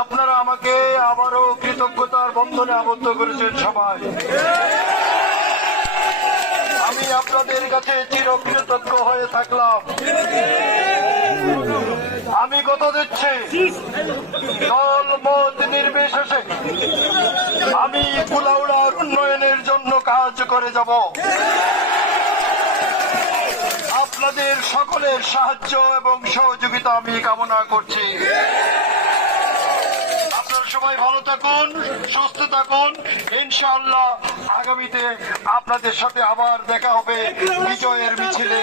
আপনারা আমাকে আবারও কৃতজ্ঞতার বন্ধনে আবদ্ধ করেছেন সবাই। আমি আপনাদের কাছে চিরকৃতজ্ঞ হয়ে থাকলাম। আমি কথা দিচ্ছি, দল মত নির্বিশেষে আমি কুলাউড়ার উন্নয়নের জন্য কাজ করে যাব। আপনাদের সকলের সাহায্য এবং সহযোগিতা আমি কামনা করছি। আপনারা সবাই ভালো থাকুন, সুস্থ থাকুন। ইনশাআল্লাহ আগামীতে আপনাদের সাথে আবার দেখা হবে বিজয়ের মিছিলে।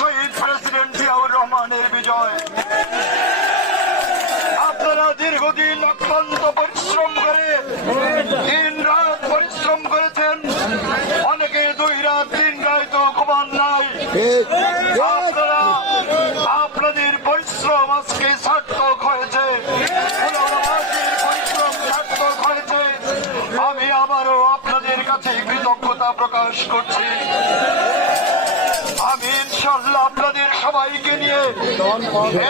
শহীদ প্রেসিডেন্ট জিয়াউর রহমানের বিজয়। আপনারা দীর্ঘদিন অক্লান্ত পরিশ্রম করে দিন রাত পরিশ্রম করেছেন, অনেকে 2 রাত 3 রাত ঘুমান নাই। আপনারা আপনাদের পরিশ্রম আজকে সার্থক হয়েছে, পরিশ্রম সার্থক হয়েছে। আমি আবারও আপনাদের কাছে কৃতজ্ঞতা প্রকাশ করছি। আমি ইনশাআল্লাহ আপনাদের সবাইকে নিয়ে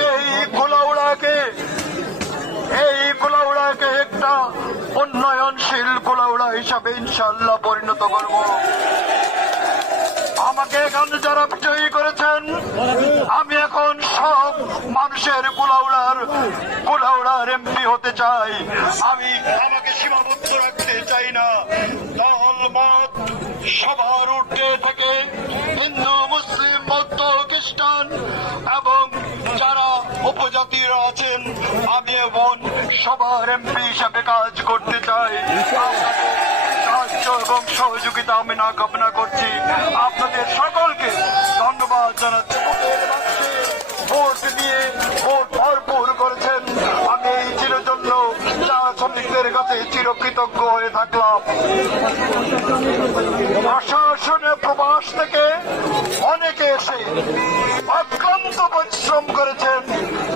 এই কুলাউড়াকে একটা উন্নয়নশীল কুলাউড়া হিসাবে ইনশাআল্লাহ পরিণত করব। আমাকে এখন যারা বিজয়ী করেছেন, আমি এখন সব মানুষের কুলাউড়ার এমপি হতে চাই। আমি আমাকে সীমাবদ্ধ রাখতে চাই না। দল মত সবার ঊর্ধ্বে থেকে হিন্দু, মুসলিম, বৌদ্ধ, খ্রিস্টান এবং যারা উপজাতিরা আছেন, আমি এবং সবার এমপি হিসাবে কাজ করতে চাই। সাহায্য এবং সহযোগিতা আমি না কামনা করছি। আপনাদের সকলকে ধন্যবাদ জানাচ্ছি। ভোট দিয়ে ভোট ভরপুর করেছেন। আমি এই চিরের জন্য চা শ্রমিকদের কাছে চিরকৃতজ্ঞ হয়ে থাকলাম। প্রশাসনের প্রবাস থেকে অনেকে এসে অক্লান্ত পরিশ্রম করেছেন।